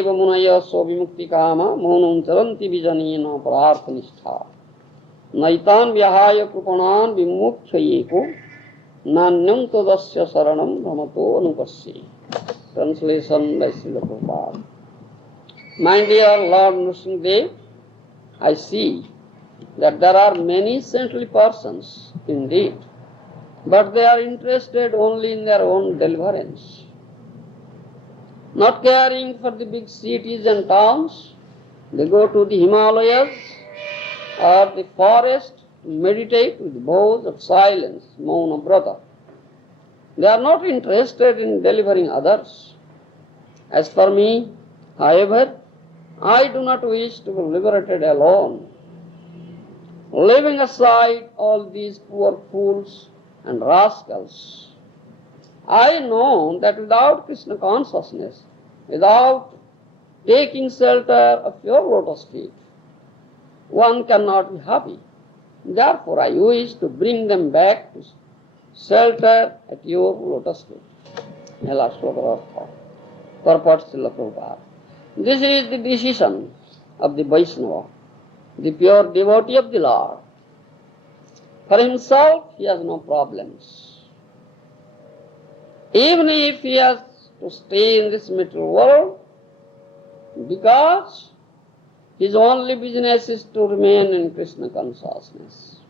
eva munaya svabhimukti kama monam charanti vijanena prarthanistha naitan vyahaya krupanan vimukhyayeko nanyam tadasya saranam brahmato anupasya. Translation by Srila Prabhupada. My dear Lord Nrsimhadev, I see that there are many saintly persons indeed, but they are interested only in their own deliverance, not caring for the big cities and towns. They go to the Himalayas or the forest to meditate with vows of silence, mauna brata. They are not interested in delivering others. As for me, however, I do not wish to be liberated alone. Leaving aside all these poor fools and rascals, I know that without Krishna consciousness, without taking shelter of your lotus feet, one cannot be happy. Therefore, I wish to bring them back to shelter at your lotus feet. Purport Srila Prabhupada. This is the decision of the Vaishnava, the pure devotee of the Lord. For himself, he has no problems. Even if he has to stay in this material world, because his only business is to remain in Krishna consciousness.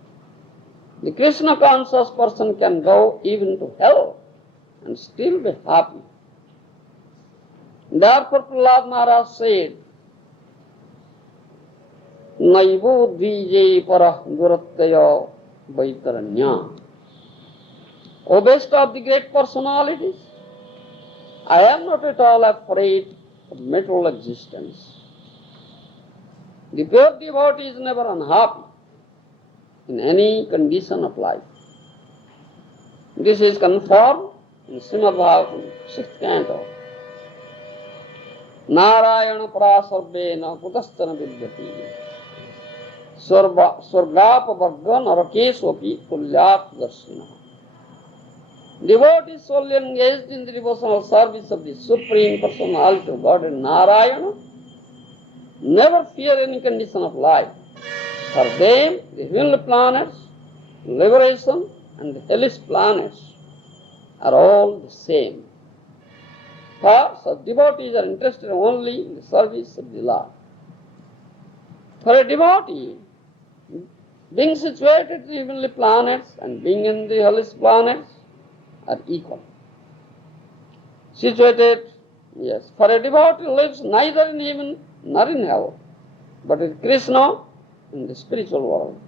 The Krishna conscious person can go even to hell and still be happy. Therefore, Prahlad Maharaj said, Naivo dvije para durataya vaitaranya. O best of the great personalities, I am not at all afraid of material existence. The pure devotee is never unhappy in any condition of life. This is confirmed in Srimad Bhagavatam, 6th canto. Narayana prasarvena kutastana vidyati Swargapa varga narakeswapi tulyat darsina. Devotees solely engaged in the devotional service of the Supreme Personality of God and Narayana never fear any condition of life. For them, the heavenly planets, liberation, and the hellish planets are all the same. For such devotees are interested only in the service of the Lord. For a devotee, being situated in the heavenly planets and being in the hellish planets are equal. Situated, yes, for a devotee lives neither in heaven nor in hell, but with Krishna in the spiritual world.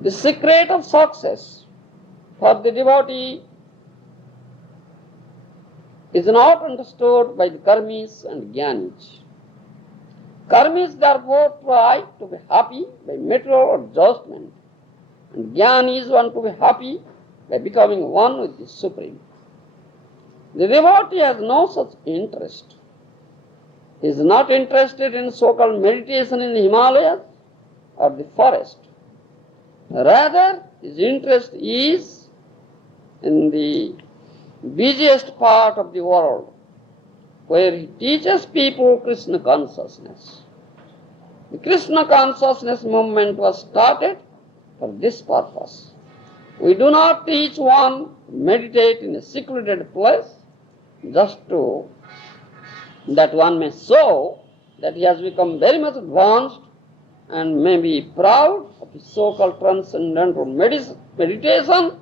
The secret of success for the devotee is not understood by the karmis and jnanis. Karmis therefore try to be happy by material adjustment, and jnanis want to be happy by becoming one with the Supreme. The devotee has no such interest. He is not interested in so-called meditation in the Himalayas or the forest. Rather, his interest is in the busiest part of the world, where he teaches people Krishna consciousness. The Krishna consciousness movement was started for this purpose. We do not teach one to meditate in a secluded place just to that one may show that he has become very much advanced and may be proud of his so-called transcendental meditation,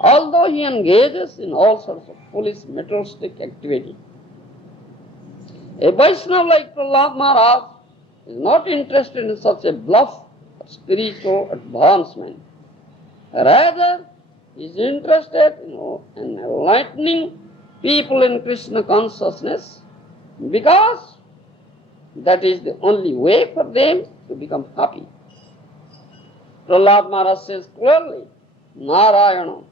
although he engages in all sorts of foolish materialistic activity. A Vaishnava like Prahlad Maharaj is not interested in such a bluff of spiritual advancement. Rather, he is interested in enlightening people in Krishna consciousness, because that is the only way for them to become happy. Prahlad Maharaj says clearly, Narayana,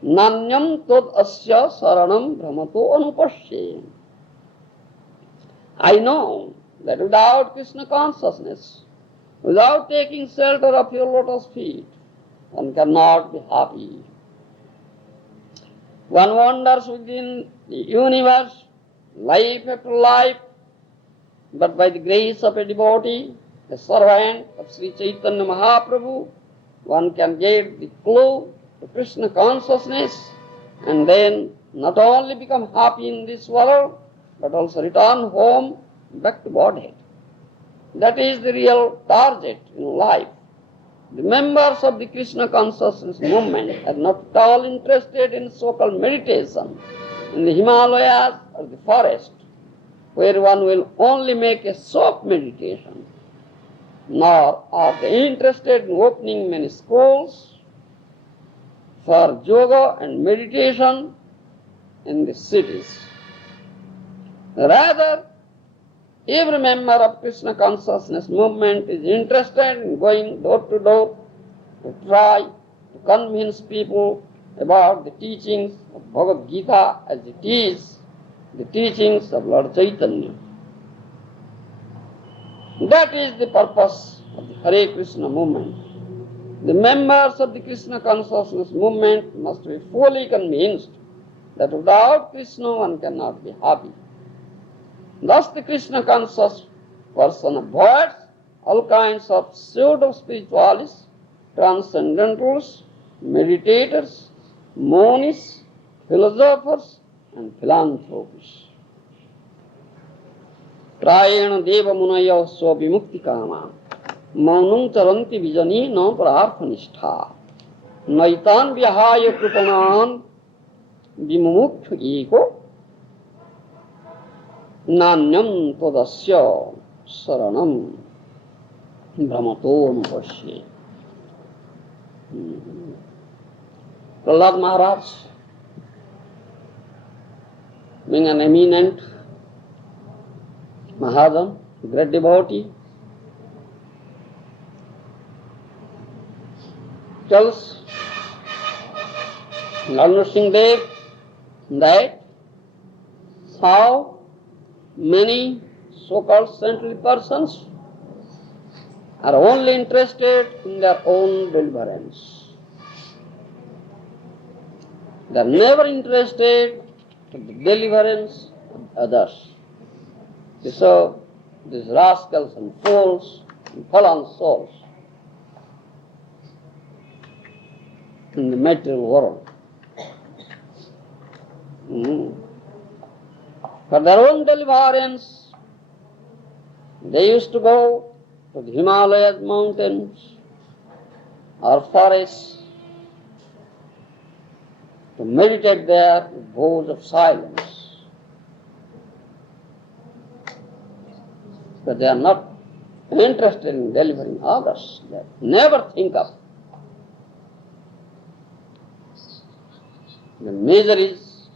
Nanyam tad asya saranam brahmato anupasya. I know that without Krishna consciousness, without taking shelter of your lotus feet, one cannot be happy. One wanders within the universe, life after life, but by the grace of a devotee, a servant of Sri Chaitanya Mahaprabhu, one can get the clue to Krishna consciousness and then not only become happy in this world, but also return home back to Godhead. That is the real target in life. The members of the Krishna consciousness movement are not at all interested in so-called meditation in the Himalayas or the forest, where one will only make a soft meditation, nor are they interested in opening many schools for yoga and meditation in the cities. Rather, every member of Krishna consciousness movement is interested in going door to door to try to convince people about the teachings of Bhagavad Gita as it is the teachings of Lord Chaitanya. That is the purpose of the Hare Krishna movement. The members of the Krishna consciousness movement must be fully convinced that without Krishna one cannot be happy. Thus the Krishna conscious person avoids all kinds of pseudo-spiritualists, transcendentalists, meditators, monists, philosophers and philanthropists. Prayena deva munaya swa vimukti kama maunam charanti vijani na prarthanistha naitan vihaya kripanan vimuktu ego nanyam tadasya saranam brahmato nupasye. Prahlad Maharaj, being an eminent Maharaja, great devotee, tells Lord Nrsimhadev that how many so-called saintly persons are only interested in their own deliverance. They are never interested in the deliverance of others. So, these rascals and fools and fallen souls in the material world. For their own deliverance, they used to go to the Himalayas mountains or forests to meditate there with vows of silence. But they are not interested in delivering others. They never think of the miseries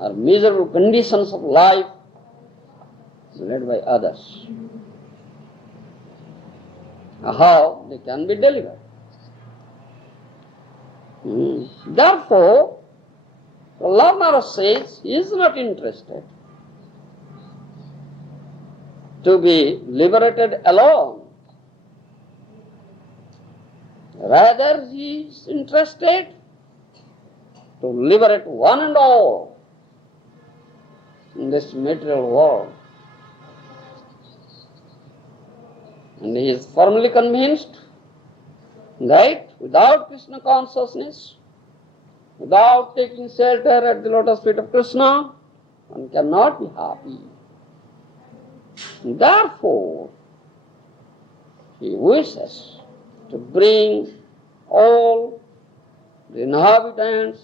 or miserable conditions of life led by others. How they can be delivered. Therefore, Lord Maharaj says he is not interested to be liberated alone. Rather, he is interested to liberate one and all in this material world. And he is firmly convinced that without Krishna consciousness, without taking shelter at the lotus feet of Krishna, one cannot be happy. Therefore, he wishes to bring all the inhabitants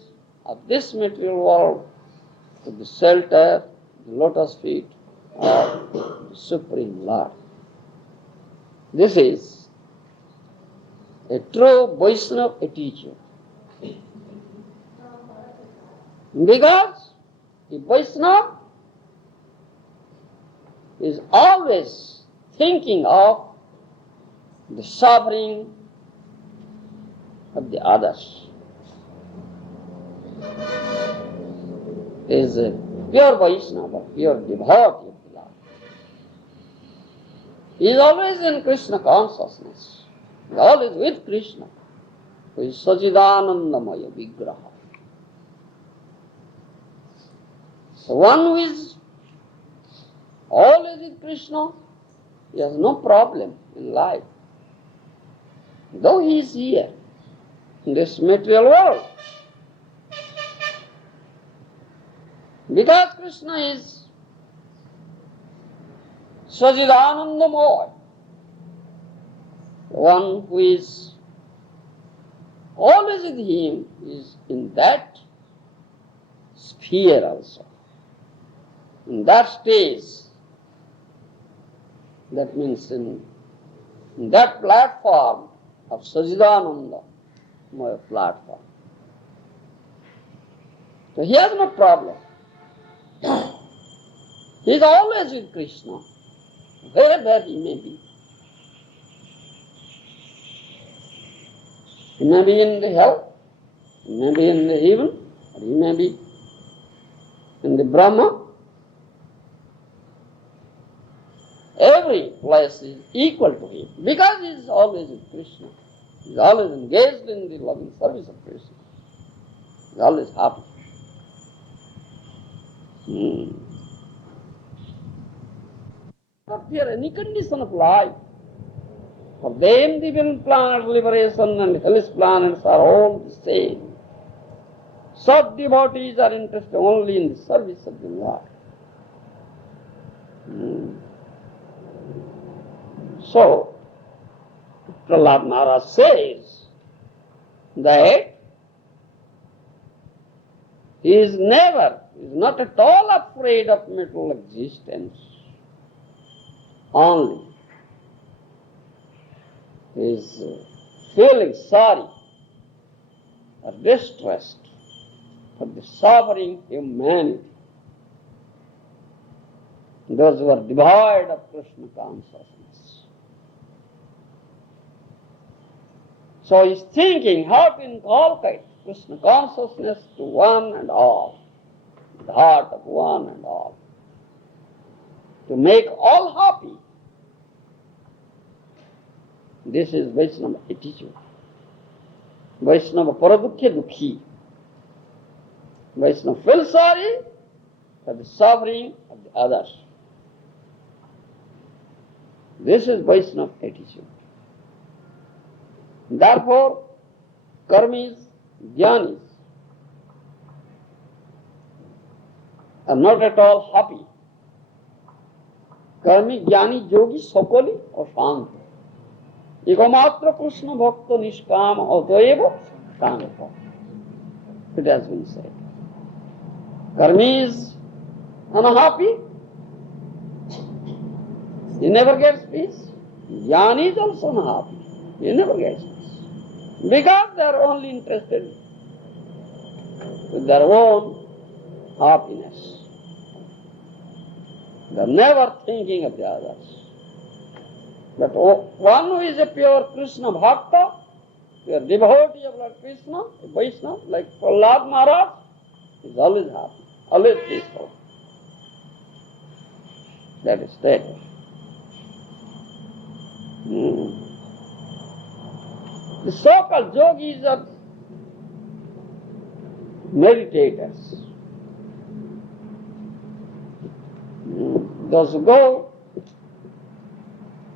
of this material world to the shelter, the lotus feet of the Supreme Lord. This is a true Vaishnava attitude. Because the Vaishnava is always thinking of the suffering of the others. He is a pure Vaishnava, pure devotee of the Lord. He is always in Krishna consciousness. He is always with Krishna, who is Sachidanandamaya Vigraha. So one who is always with Krishna, he has no problem in life, though he is here in this material world. Because Krishna is Sajidanandamoy, the one who is always with him is in that sphere also, in that stage. That means in that platform of Sajidananda, my platform. So he has no problem. He is always with Krishna, wherever he may be. He may be in the hell, he may be in the heaven, or he may be in the Brahma. Every place is equal to him, because he is always with Krishna. He is always engaged in the loving service of Krishna. He is always happy. Not fear any condition of life. For them, the will planet liberation and hellish planets are all the same. Such devotees are interested only in the service of the Lord. So, Prahlad Maharaj says that he is not at all afraid of material existence. Only he is feeling sorry or distressed for the suffering humanity, those who are devoid of Krishna consciousness. So he is thinking how to inculcate Krishna consciousness to one and all, the heart of one and all, to make all happy. This is Vaishnava attitude. Vaishnava paradukya dukhi. Vaishnava feels sorry for the suffering of the others. This is Vaishnava attitude. Therefore, karmis, jnanis are not at all happy. Karmi, jnani, yogi, sakali or shanta. Ekamatra Krishna bhakta nishkama ataeva kanapa. It has been said. Karmi is unhappy. He never gets peace. Jnani is also unhappy. He never gets peace. Because they are only interested with their own happiness. They are never thinking of the others. But one who is a pure Krishna Bhakta, a devotee of Lord Krishna, a Vaishnava, like Prahlad Maharaj, is always happy, always peaceful. That is stated. The so-called yogis are meditators. Those who go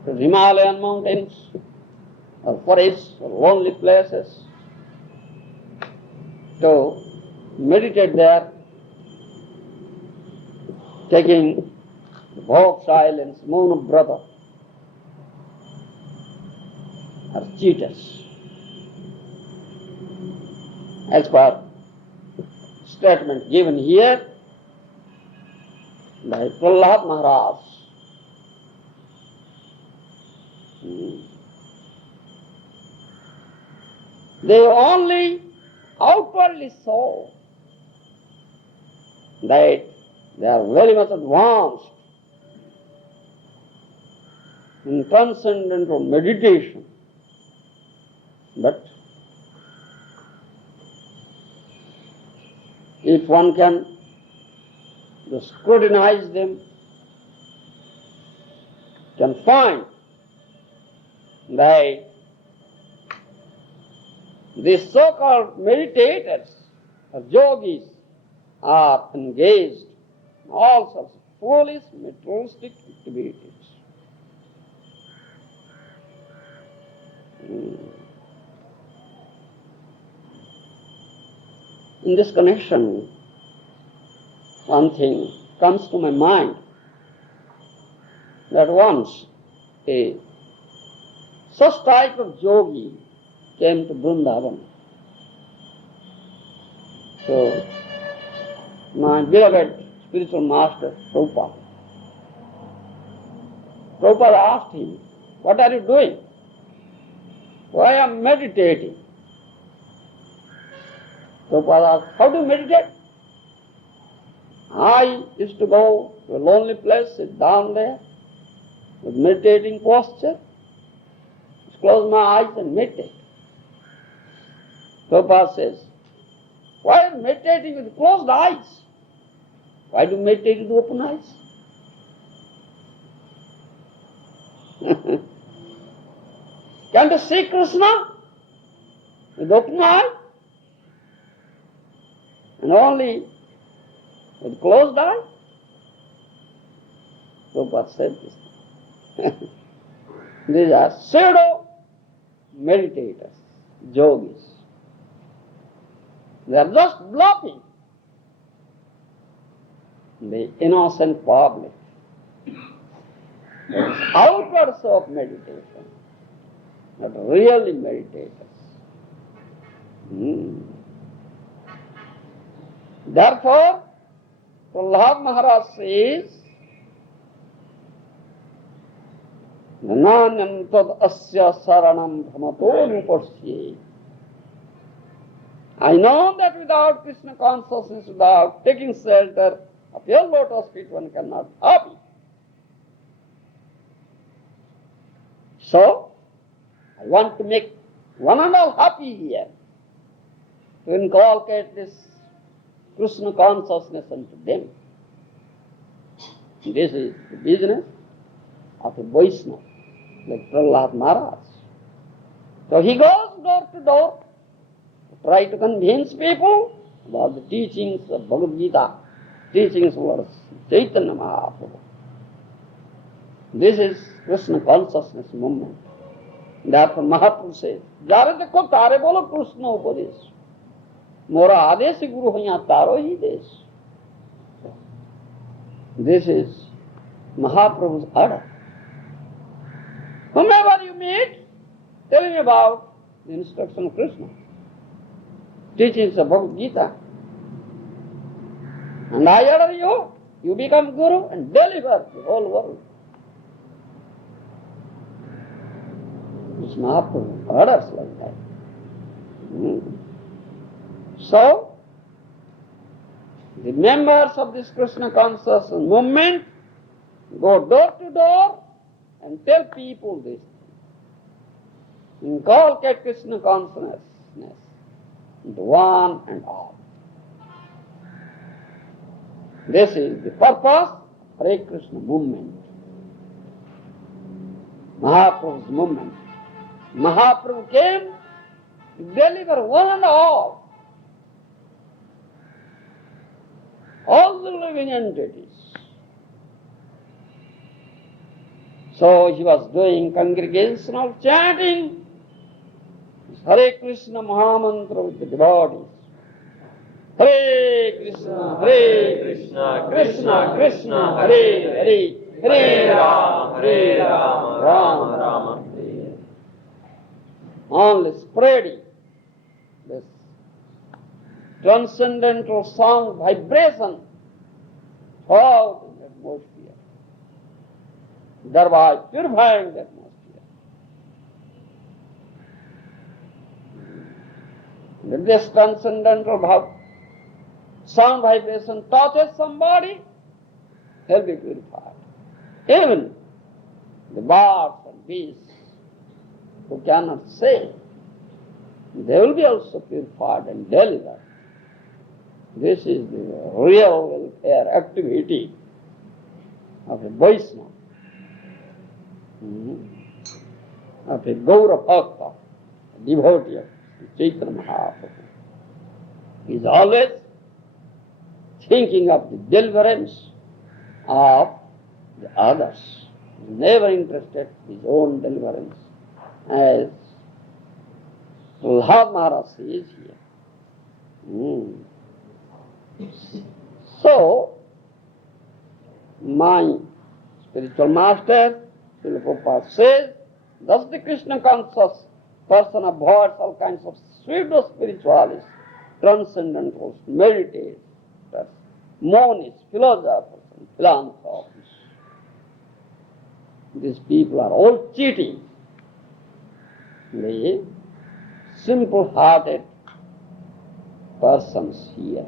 to Himalayan mountains or forests or lonely places to meditate there, taking the vow of silence, moon of brother, are cheaters. As per statement given here by Prahlad Maharaj, they only outwardly show that they are very much advanced in transcendental meditation, but if one can scrutinize them, can find that these so-called meditators or yogis are engaged all sorts of foolish materialistic activities. In this connection, one thing comes to my mind, that once a such type of yogi came to Vrindavan. So, my beloved spiritual master, Prabhupada asked him, "What are you doing?" "Why, I am meditating." Prabhupada asked, "How do you meditate?" "I used to go to a lonely place, sit down there, with meditating posture, just close my eyes and meditate." Prabhupada says, "Why are you meditating with closed eyes? Why do you meditate with open eyes?" Can't you see Krishna with open eye? And only with closed eye? Prabhupada said this. These are pseudo meditators, yogis. They are just bluffing the innocent public. That is outward show of meditation, not really meditators. Therefore, Prahlad Maharaj says, "Nananyam tad asya saranam brahmato nupasye." I know that without Krishna consciousness, without taking shelter of your lotus feet, one cannot be happy. So, I want to make one and all happy here, to inculcate this Krishna consciousness unto them. This is the business of a Vaishnava, like Prahlad Maharaj. So he goes door to door to try to convince people about the teachings of Bhagavad Gita, teachings of Chaitanya Mahaprabhu. This is Krishna consciousness movement. Therefore Mahaprabhu says, "Jare dekho tare bolo Krishna upadesh. Mora adesi guru hoya taro hi desh." This is Mahaprabhu's order. Whomever you meet, tell him about the instruction of Krishna, teachings of Bhagavad Gita. And I order you, you become guru and deliver the whole world. It's Mahaprabhu orders like that. So, the members of this Krishna consciousness movement go door to door and tell people this. Inculcate Krishna consciousness into one and all. This is the purpose of Hare Krishna movement, Mahaprabhu's movement. Mahaprabhu came to deliver one and all the living entities. So he was doing congregational chanting, Hare Krishna Mahamantra with the devotees. Hare Krishna, Krishna Krishna, Hare Hare, Hare Rama, Rama Rama. Only spreading this transcendental sound vibration throughout the atmosphere, thereby purifying the atmosphere. If this transcendental sound vibration touches somebody, he'll be purified. Even the birds and beasts who cannot say, they will be also purified and delivered. This is the real welfare activity of a Vaishnava, of a Gour Bhakta, a devotee of Chaitanya Mahaprabhu. He is always thinking of the deliverance of the others. Never interested in his own deliverance, as Maharaj says here. So, my spiritual master, Srila Prabhupada says, thus the Krishna conscious person avoids all kinds of pseudo-spiritualists, transcendentals, meditators, monists, philosophers, and philanthropists. These people are all cheating the simple-hearted persons here.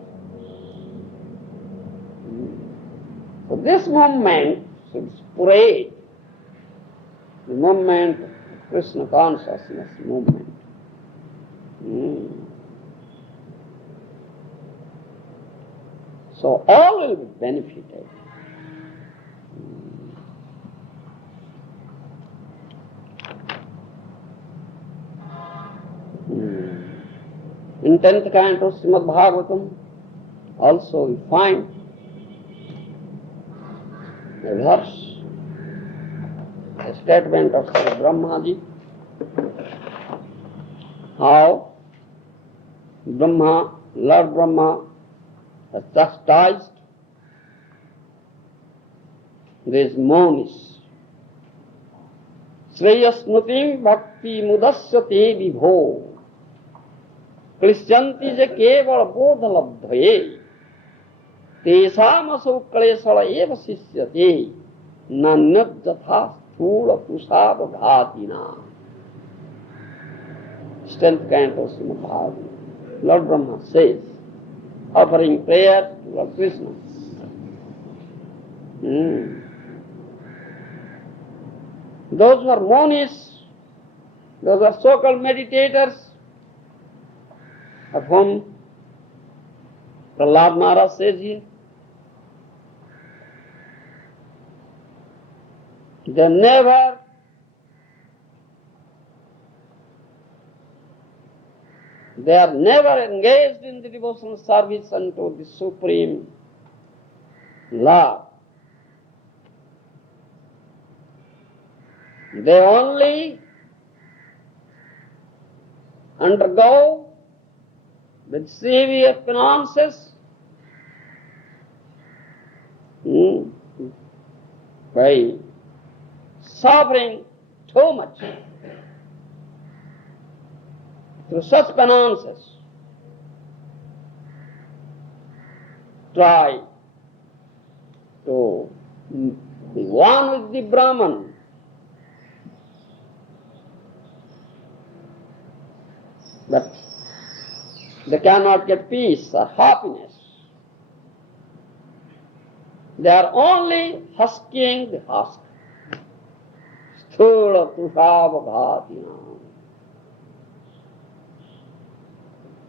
So this movement should spread, the movement of Krishna consciousness movement. So all will be benefited. In 10th canto of Srimad Bhagavatam, also we find a verse, a statement of Sri Brahmaji, how Lord Brahma has chastised these monists. Shreyasnutim bhakti mudasyate vibho Krishyanti je keval bodha labdhaye tesam asau klesala eva sisyate nanyat jatha sthula pusada ghatina. 10th canto Srimad Bhagavatam. Lord Brahma says, offering prayer to Lord Krishna. Those who are monists, those are so-called meditators, of whom Prahlad Maharaj says here, they are never engaged in the devotional service unto the Supreme Lord. They only undergo with severe penances by suffering too much. Through such penances, try to be one with the Brahman. But they cannot get peace or happiness. They are only husking the husk. Sthula tushava bhatina.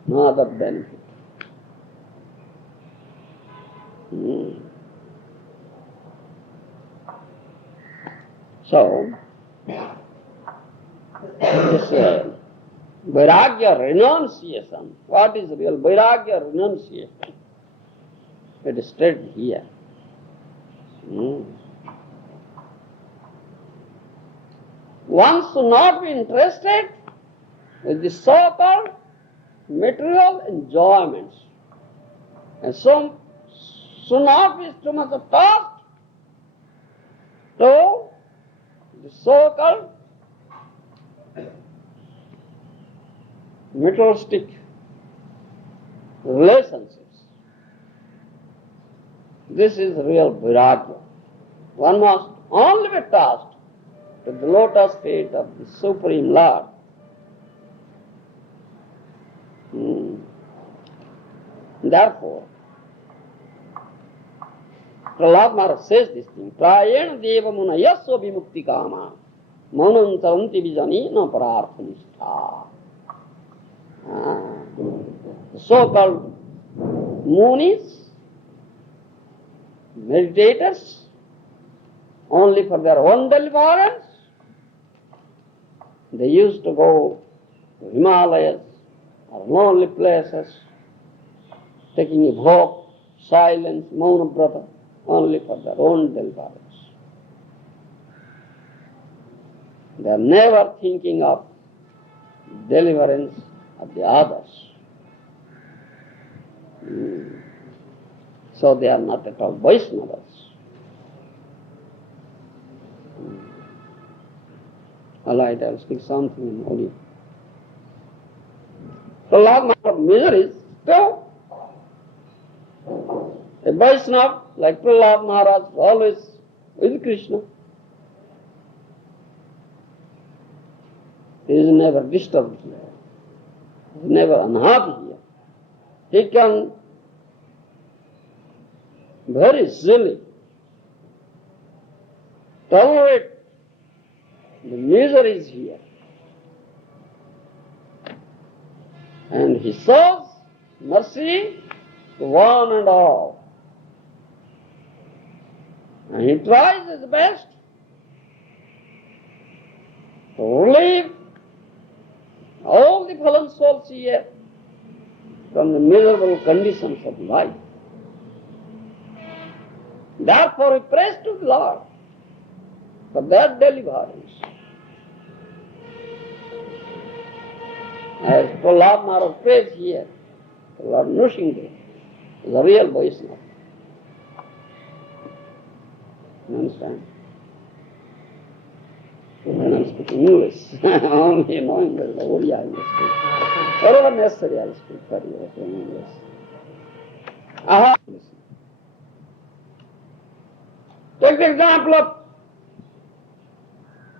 No other benefit. So, this Vairagya renunciation. What is real Vairagya renunciation? It is stated here. One should not be interested with the so-called material enjoyments, and some should not be too much attached to the so-called materialistic relationships. This is real Vairagya. One must only be attached to the lotus feet of the Supreme Lord. Therefore, Prahlad Maharaj says this thing, Prayena deva munayasya vimukti kama manantaranti vijani na pararthanistha. The so-called munis, meditators, only for their own deliverance, they used to go to Himalayas or lonely places, taking a walk, silence, mauna brata, only for their own deliverance. They are never thinking of deliverance of the others. So they are not at all Vaishnavas. All right, I'll speak something in Holy. Prahlad Maharaj measure is still a Vaishnava like Prahlad Maharaj, always with Krishna. He is never disturbed here. He is never unhappy here. He can very easily tolerate the miseries here. And he shows mercy to one and all. And he tries his best to relieve all the fallen souls here from the miserable conditions of life. Therefore we praise to the Lord for that deliverance. As Prahlad Maharaj prays here, Lord Nrsimha is a real Vaishnava. You understand? When I speak English, only knowing the Oriya I will speak. Whatever necessary I will speak for you in English. Aha! Take the example of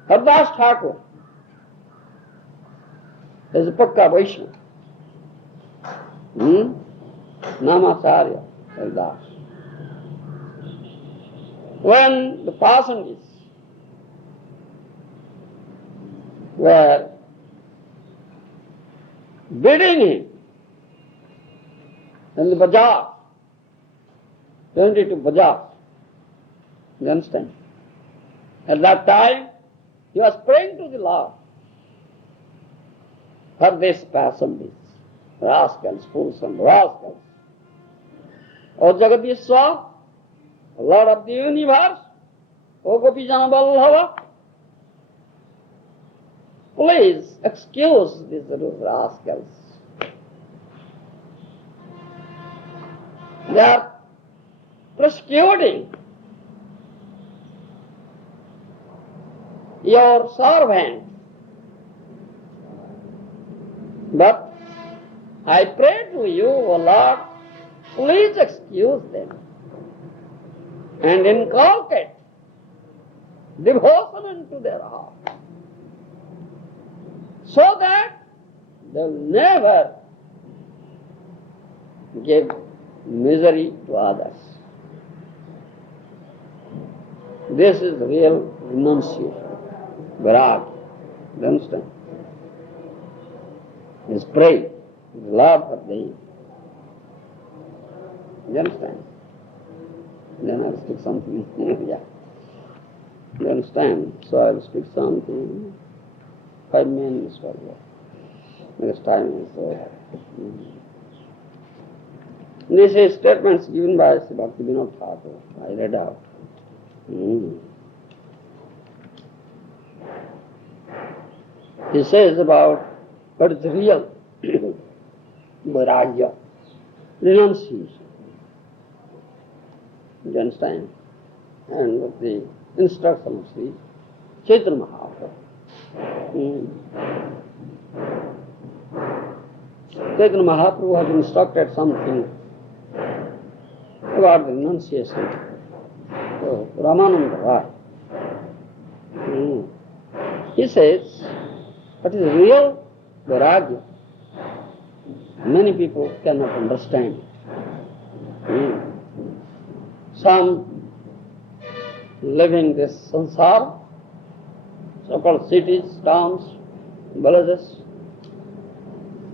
Hardas Thakur. He is a Pakka Vaishnava. Namacharya Hardas. When the Pasanjis were beating him in the bazaar, 22 bazaars, you understand? At that time, he was praying to the Lord for this Pasanjis, rascals, fools and rascals. O Jagadishwar, Lord of the universe, O Gopijana Vallabha, please excuse these rascals. They are persecuting your servant. But I pray to you, O Lord, please excuse them and inculcate devotion into their heart, so that they will never give misery to others. This is real renunciation, Vairagya. You understand? Is pray, Lord, for thee. You understand? Then I'll speak something. Yeah. You understand? So I'll speak something. 5 minutes for you. Because time is over. This is statements given by Bhakti Vinod Thakur. I read out. He says about what is real Vairagya, renunciation. You understand? And with the instruction of Sri Chaitanya Mahaprabhu. Chaitanya Mahaprabhu has instructed something about the renunciation. So, Ramananda Rai. He says, what is real Vairagya? Many people cannot understand it. Some living this sansara, so-called cities, towns, villages,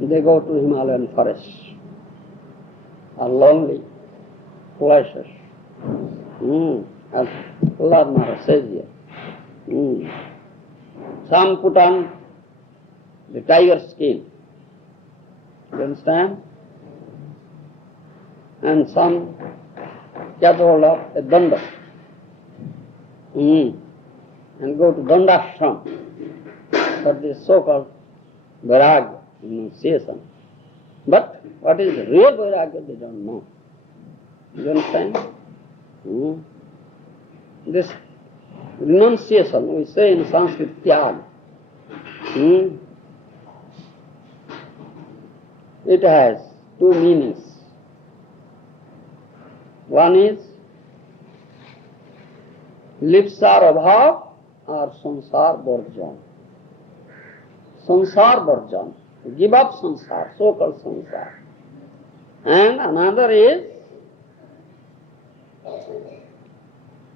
they go to Himalayan forests, are lonely places. As Prahlad Maharaj says here. Some put on the tiger skin. You understand? And some catch hold of a danda and go to dandashram for this so-called vairagya, renunciation. But what is real vairagya, they don't know. You understand? This renunciation, we say in Sanskrit, Tyaga. It has two meanings. One is lipsar abhav or sansar varjan. Sansar varjan, give up sansar, so-called sansar. And another is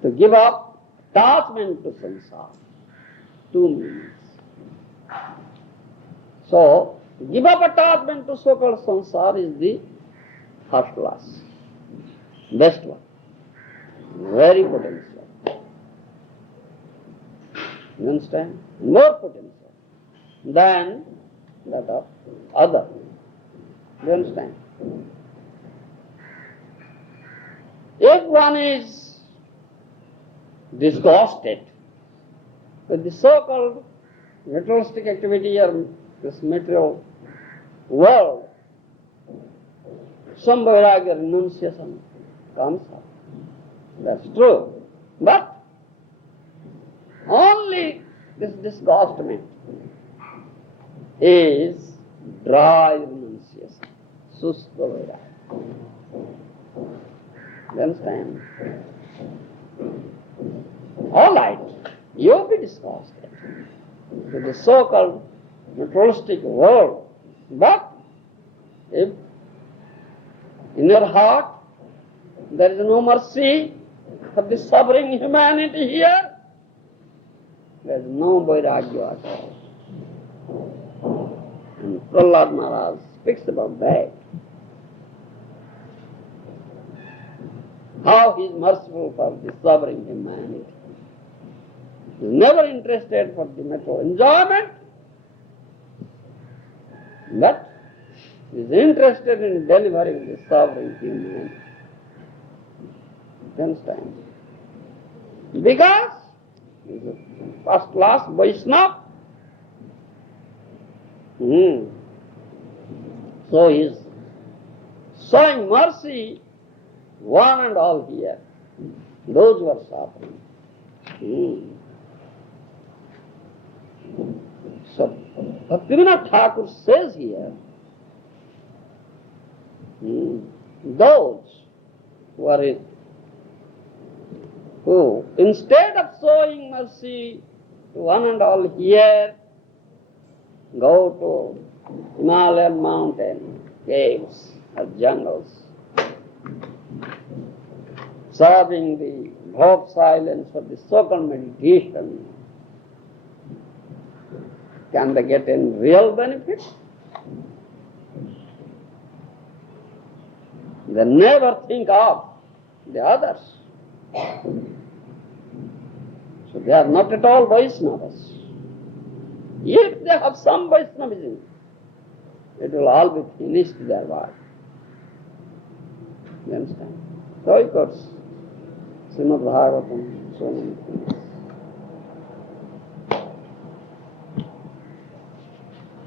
to give up attachment to sansar. Two meanings. So, give up attachment to so-called sansar is the first class, best one, very potential. You understand? More potential than that of other. You understand? If one is disgusted with the so-called materialistic activity or this material world, some vairagya, renunciation comes up. That's true. But only this disgustment is dry renunciation, susta vairagya. You understand? All right, you'll be disgusted with the so-called materialistic world, but if in your heart there is no mercy for the suffering humanity here, there is no vairagya at all. And Prahlad Maharaj speaks about that. How he is merciful for the suffering humanity. He is never interested for the material enjoyment, but he is interested in delivering the suffering humanity. You understand? Because he is a first class Vaishnava. So he is showing mercy one and all here, those who are suffering. So Bhaktivinoda Thakur says here, those who instead of showing mercy to one and all here, go to Himalayan mountain, caves or jungles, serving the bhog silence for the so-called meditation, can they get any real benefit? They never think of the others. So they are not at all Vaishnavas. If they have some Vaishnavism, it will all be finished their work. You understand? So of course, Srimad Bhagavatam, so many things.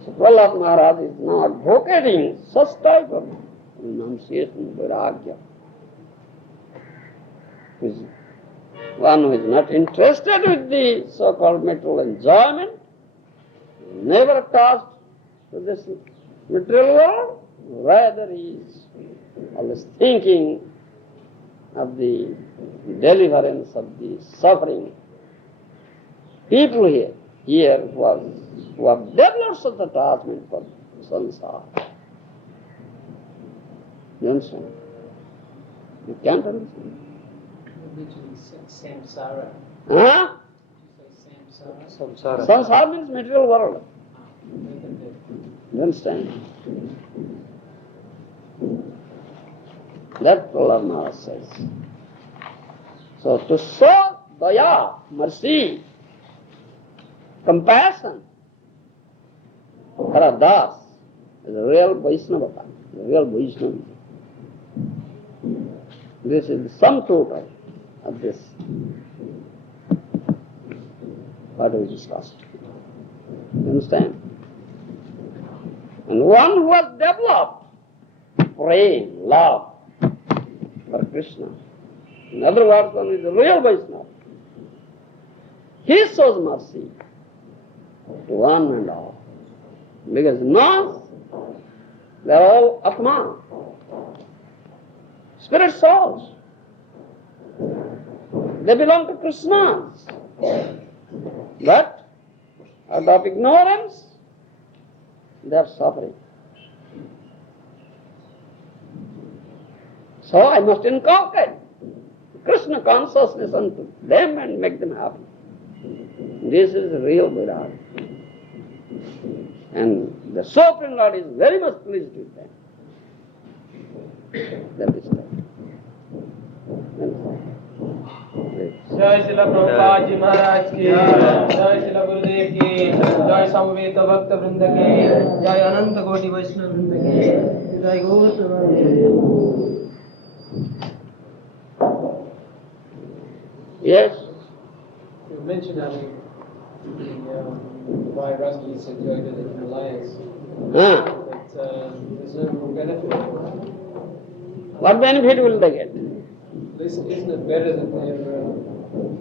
So Prahlad Maharaj is now advocating such type of renunciation, vairagya. One who is not interested with the so-called material enjoyment, never attached to this material world, rather he is always thinking of the deliverance of the suffering people here who have developed such attachment for samsara. You understand? You can't understand. Samsara. Huh? Samsara. Samsara means material world. You understand? That Prahlad Maharaj says. So to show daya, mercy, compassion for a das is a real Vaishnava, a real Vaishnava. This is the sum total of this, what we discussed. You understand? And one who has developed praying, love for Krishna, in other words, one is the real Vaishnava, he shows mercy to one and all. Because nas, they are all Atma, spirit souls. They belong to Krishna. But out of ignorance, they are suffering. So I must inculcate Krishna consciousness unto them and make them happy. This is real Buddha. And the Supreme Lord is very much pleased with them. That is that. जय श्रील प्रभुपाद जी महाराज की जय श्रील गुरुदेव की जय समवेत भक्त वृंद की जय अनंत कोटि वैष्णव वृंद की जय गौर Yes. You mentioned having the Vairagis and Tyaga in Himalayas. But there's no benefit for them. What benefit will they get? Isn't it better that they're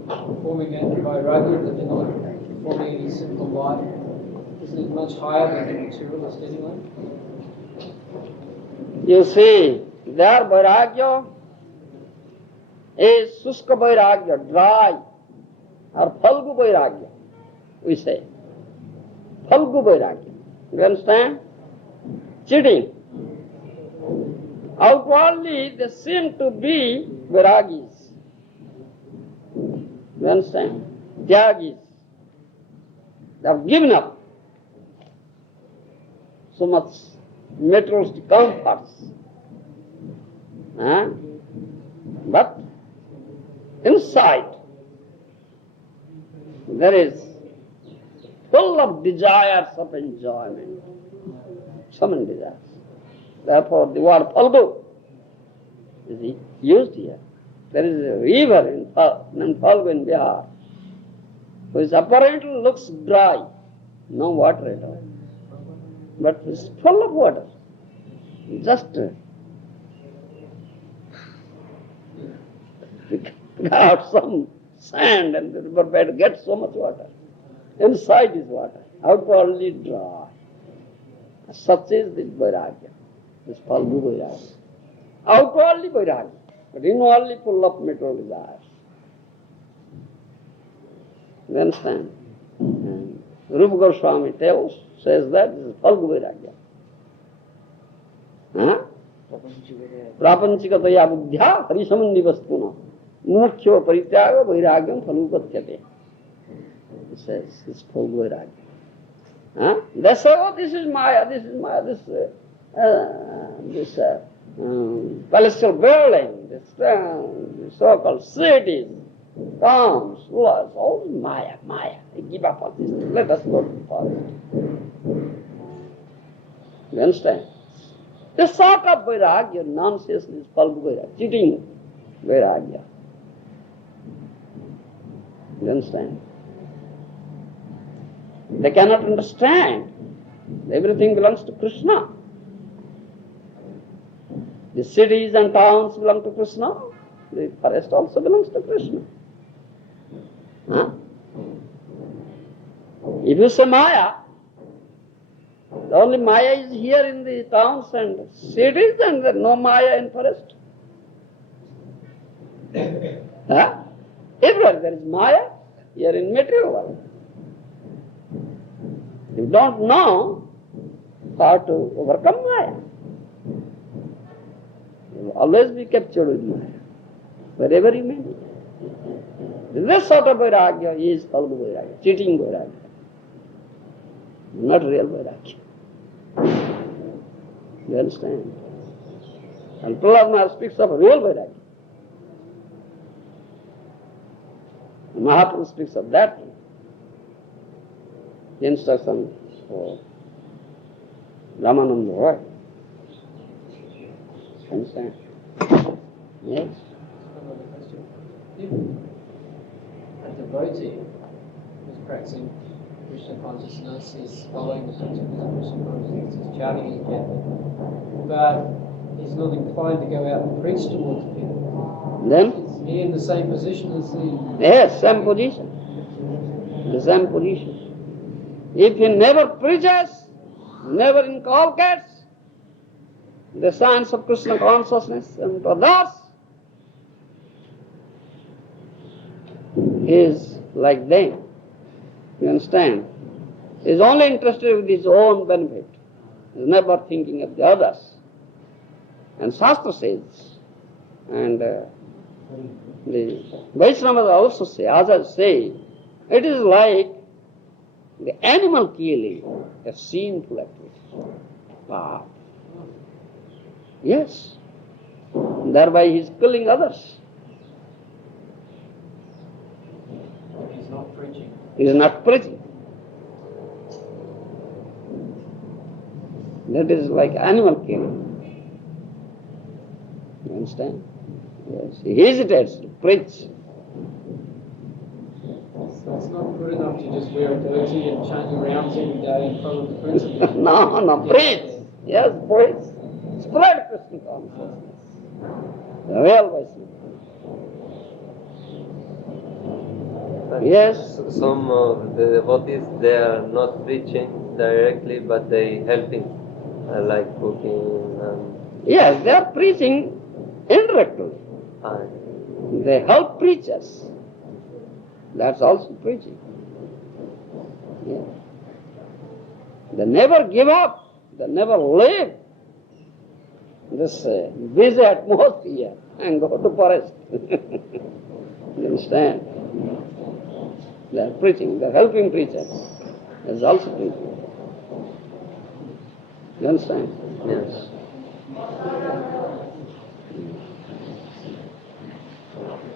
performing it by Vairagya, that they're not performing any simple life? Isn't it much higher than the materialist anyway? You see, their Vairagya is Suska Vairagya, dry, or Phalgu Vairagya, we say. Phalgu Vairagya. You understand? Cheating. Outwardly, they seem to be Vairagis. You understand? Tyagis. They have given up so much materialistic comforts. But inside, there is full of desires of enjoyment. So many desires. Therefore, the word Phalgu is used here. There is a river named Phalgu in Bihar, which apparently looks dry, no water at all. But it's full of water. Just pick out some sand and the river bed gets so much water. Inside is water, outwardly dry. Such is this Vairagya, this Phalgu Vairagya. Outwardly Vairagya, but inwardly full of material desires. You understand? And Rupa Goswami says that this is Phalgu Vairagya. Prapanchikataya buddhya harisamandi vastuna mukkhyo parityaga vairagyam phalupathyate. He says it's Phalgu Vairagya. They say, oh, this is Maya, this palatial building, this so-called cities, towns, rulers, all Maya. They give up on this. Let us go to the forest. You understand? This sort of Vairagya, nonsense, is Phalgu Vairagya, cheating Vairagya. You understand? They cannot understand. Everything belongs to Krishna. The cities and towns belong to Krishna. The forest also belongs to Krishna. If you say Maya, the only Maya is here in the towns and cities, and there is no Maya in forest. Everywhere there is Maya, here in material world. You don't know how to overcome Maya. You will always be captured with Maya, wherever you may be. This sort of Vairagya is Phalgu Vairagya, cheating Vairagya, not real Vairagya. You understand? And Prahlad Maharaj speaks of real Vairagya. Mahaprabhu speaks of that. The instruction for Ramananda Roy. Understand? Yes. practicing Krishna consciousness, he's following the principles of Krishna consciousness, he's chanting his chanting, but he's not inclined to go out and preach towards people. Then? Is he in the same position as the... Yes, same position. The same position. If he never preaches, never inculcates the science of Krishna consciousness and others, he is like them. You understand? He is only interested with his own benefit. He is never thinking of the others. And Shastra says, and the Vaishnavas also say, as I say, it is like the animal killing, a sinful activity. Wow. Yes. Thereby he is killing others. He's not preaching. He is not preaching. That is like animal killing. You understand? Yes. He hesitates to preach. So it's not good enough to just wear a dirty and change your rounds every day and follow the principles. No, preach. Yes, preach. Spread Krishna consciousness. The real Vaishnava. Yes. Some of the devotees, they are not preaching directly, but they helping, like cooking and... Yes, they are preaching indirectly. They help preachers. That's also preaching. Yeah. They never give up. They never leave this busy atmosphere and go to forest. You understand? They are preaching. They are helping preachers. That's also preaching. You understand? Yes.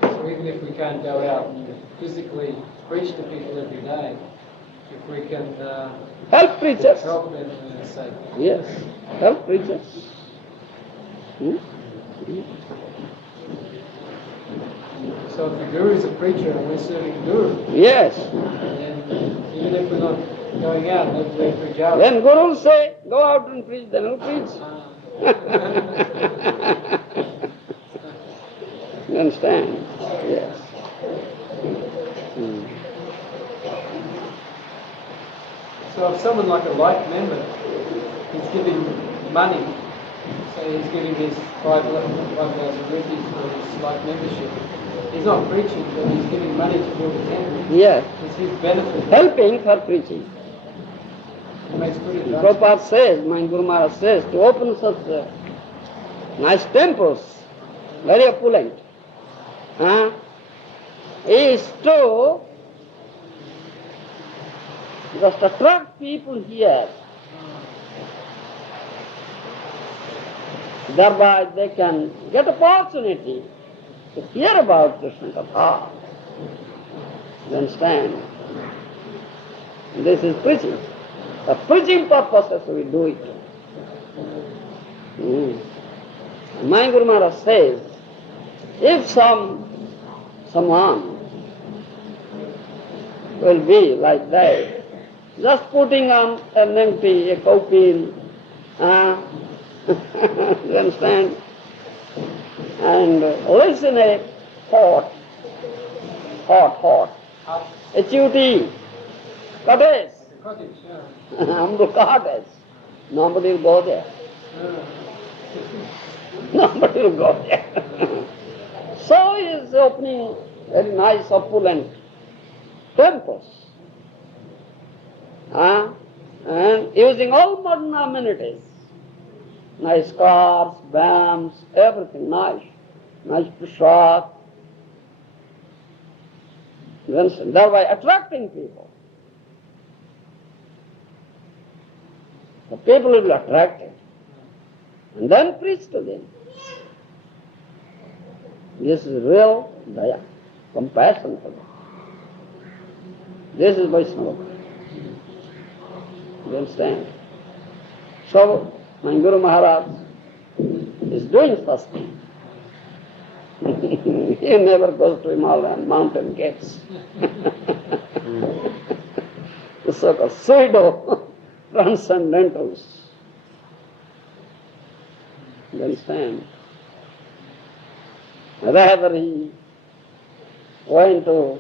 So even if we can't go out and physically preach to people every day, if we can Help preachers. help them, say, Yes. Help preachers. Hmm? so if the Guru is a preacher and we're serving the Guru, Yes. then even if we're not going out, maybe we preach out. When Guru will say, go out and preach, then he'll preach. You understand? Yes. Hmm. So if someone like a life member is giving money, say he's giving his 5,000 rupees for his life membership, he's not preaching, but he's giving money to build a temple. Yes. It's his benefit. Helping for preaching. He makes good advances. Prabhupada says, my Guru Maharaj says, to open such nice temples, very opulent, is to just attract people here. Thereby they can get opportunity to hear about Krishna Katha. You understand? This is preaching. The preaching purposes we do it. My Guru Maharaj says, if someone will be like that, just putting on an empty, a copil, you understand, and listen a hot, a cutie, cottage, Amru cottage, nobody will go there. Nobody will go there. So he is opening very nice, opulent temples, and using all modern amenities, nice cars, vans, everything nice prasad. You understand? Thereby attracting people. The people will be attracted. And then preach to them. This is real daya, compassion for them. This is Vaishnava. You understand? So, my Guru Maharaj is doing such thing. He never goes to Himalayan mountain gates. so-called pseudo transcendentals. You understand? Rather he went to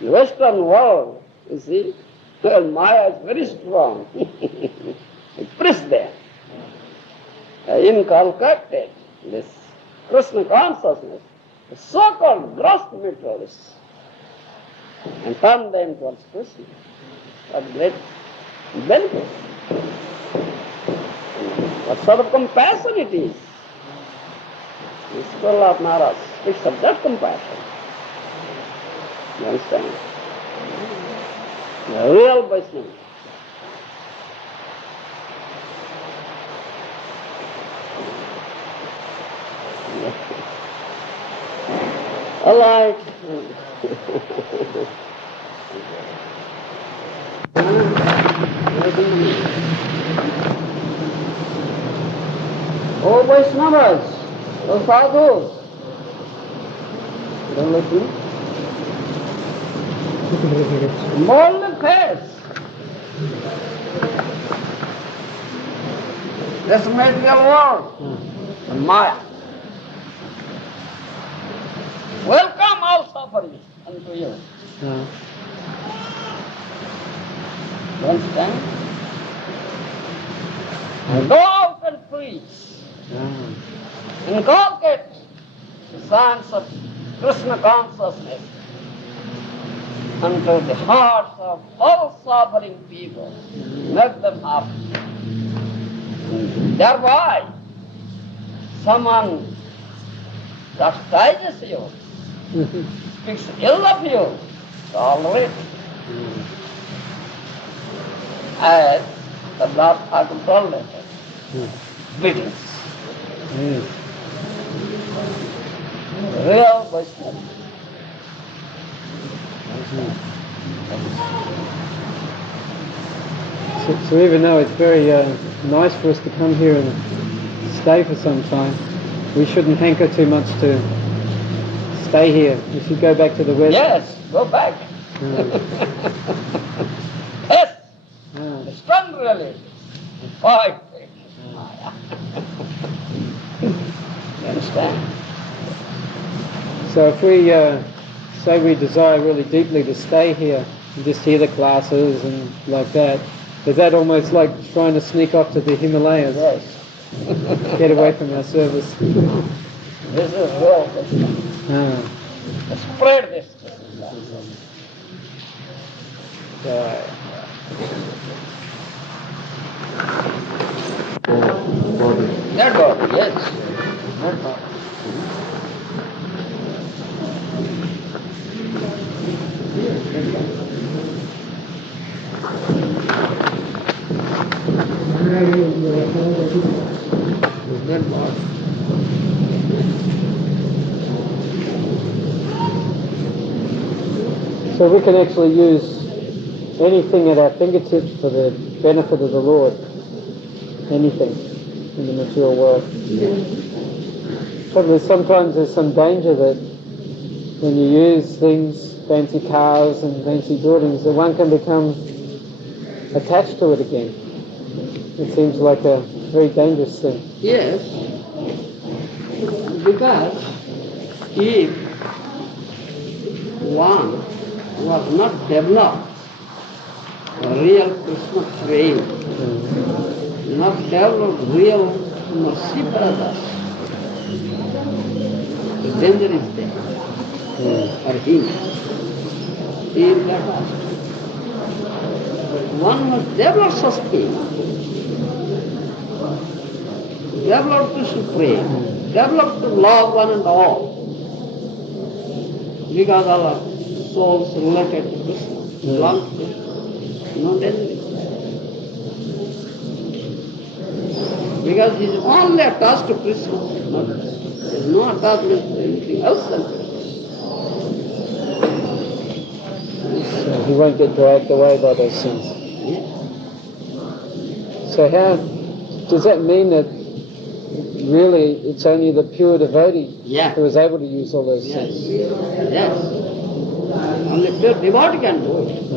the Western world, you see, where Maya is very strong. He preached there. Inculcated this Krishna consciousness, the so-called gross materialists, and turned them towards Krishna. What great benefit. What sort of compassion it is. The school of Maharaja speaks of that compassion. You understand? The real Vaishnava. All right. Oh Vaishnavas, oh sadhus, don't listen. Mold the face. This material world, Maya. Welcome all sufferings unto you. You understand? And go out and preach. Inculcate the science of Krishna consciousness unto the hearts of all suffering people. Make them happy. And thereby, someone chastises you, speaks ill of you, tolerate. As the Lord Thakur told us, beatings. Real Vaishnava. So even though it's very nice for us to come here and stay for some time, we shouldn't hanker too much to stay here. We should go back to the West. Yes, go back. Yes, strong really. Fight. You understand? So if we say we desire really deeply to stay here and just hear the classes and like that, is that almost like trying to sneak off to the Himalayas? Yes. Get away from our service. This is real Vaishnava. Spread this. That body, yes. That body. That body. So we can actually use anything at our fingertips for the benefit of the Lord. Anything in the material world. But sometimes there's some danger that when you use things, fancy cars and fancy buildings, that one can become attached to it again. It seems like a very dangerous thing. Yes, because if one was not developed a real Krishna praying, not developed real mercy for others, the danger is there for him. He is that lost. One must develop such thing, develop Krishna praying, develop to love one and all, because our souls related to Krishna, belong to Krishna, no danger. Because he is only attached to Krishna. There is no attachment to anything else than Krishna. So he won't get dragged away by those sins. Yes. So how does that mean that really it's only the pure devotee who is able to use all those sins? Yes. Only pure devotee can do it.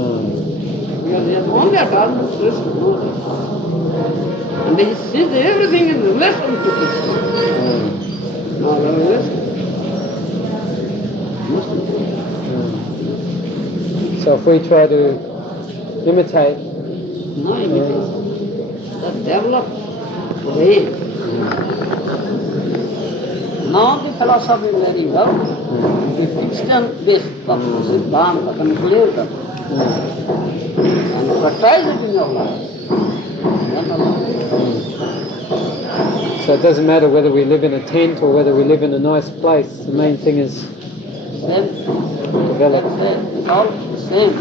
He has only attachment to Krishna. And he sees everything in relation to Krishna. Not in relation. So if we try to imitate, No imitation. That developed way. Now the philosophy is very well. The extent-based Siddhanta, conclusion. And practice it in your life. so it doesn't matter whether we live in a tent or whether we live in a nice place. The main thing is Same. develop. It's all the same.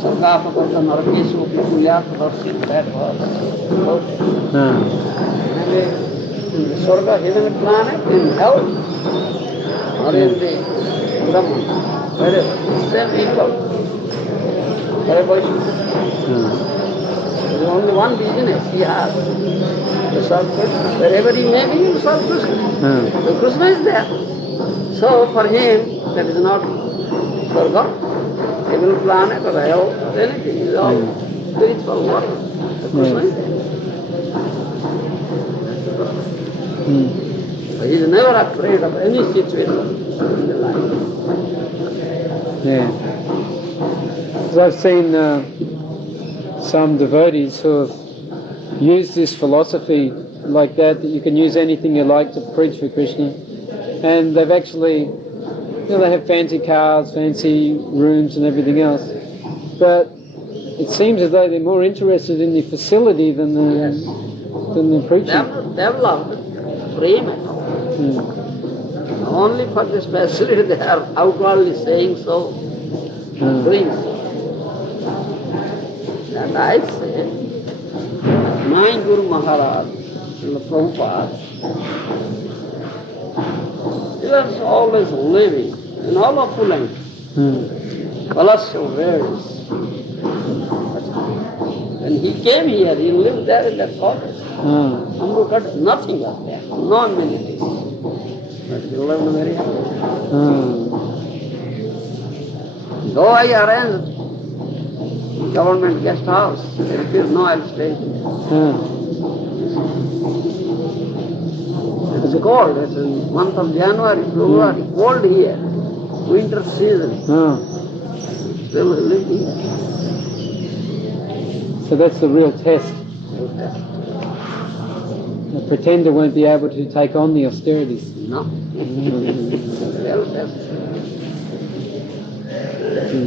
Sargapakata Narakesu Pikulyat Rasim, that was. In the Swarga, heaven planet, in hell, or in the Brahman, wherever, same equal. There is only one business he has, to serve Krishna. Wherever he may be, he will serve Krishna. So Krishna is there. So for him, that is not Swarga, heaven planet or hell, anything. It is all spiritual work. So Krishna is there. He is never afraid of any situation in the life. Yeah. Because I've seen some devotees who have used this philosophy like that you can use anything you like to preach for Krishna, and they've actually, they have fancy cars, fancy rooms and everything else, but it seems as though they're more interested in the facility than the preaching. Developed prema. Only for this facility they are outwardly saying so, doing so. And I say, my Guru Maharaja, the Prabhupada, he was always living in all opulence, palatial wares. When he came here, he lived there in that cottage. Amrukat, nothing was there, no amenities. But he lived very happy. Though I arranged government guest house, there is no I'll stay here. It's cold, it's in month of January, February, cold here, winter season. Still live here. So that's the real test. The pretender won't be able to take on the austerities. No. Real test.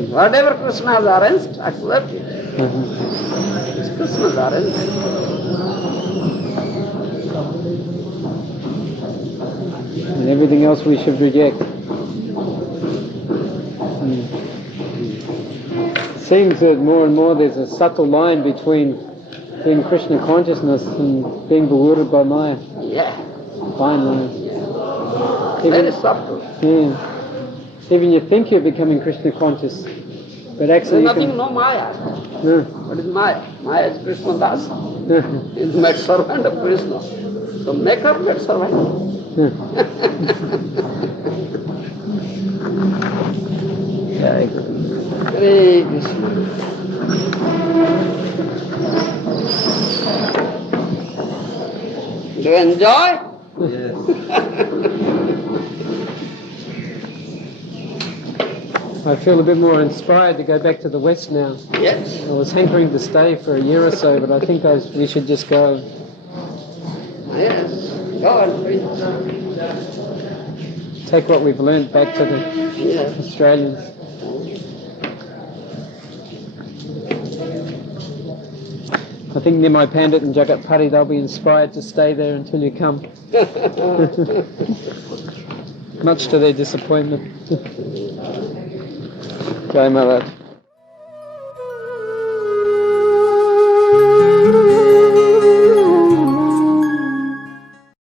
Whatever Krishna has arranged, accept it. It's Krishna's arrangement. And everything else we should reject. It seems that more and more there's a subtle line between being Krishna consciousness and being bewildered by Maya. Yeah. Fine line. Very subtle. Yeah. Even you think you're becoming Krishna conscious, but actually There's nothing, no Maya. What is Maya? Maya is Krishna Das. Is made servant of Krishna. So make her that servant. Hare Krishna. Do you enjoy? Yes. I feel a bit more inspired to go back to the West now. Yes. I was hankering to stay for a year or so, but I think we should just go. Yes. Go and preach. Take what we've learned back to the Australians. I think Nimai Pandit and Jagat Patti, they'll be inspired to stay there until you come. Much to their disappointment. Jai Maharaj.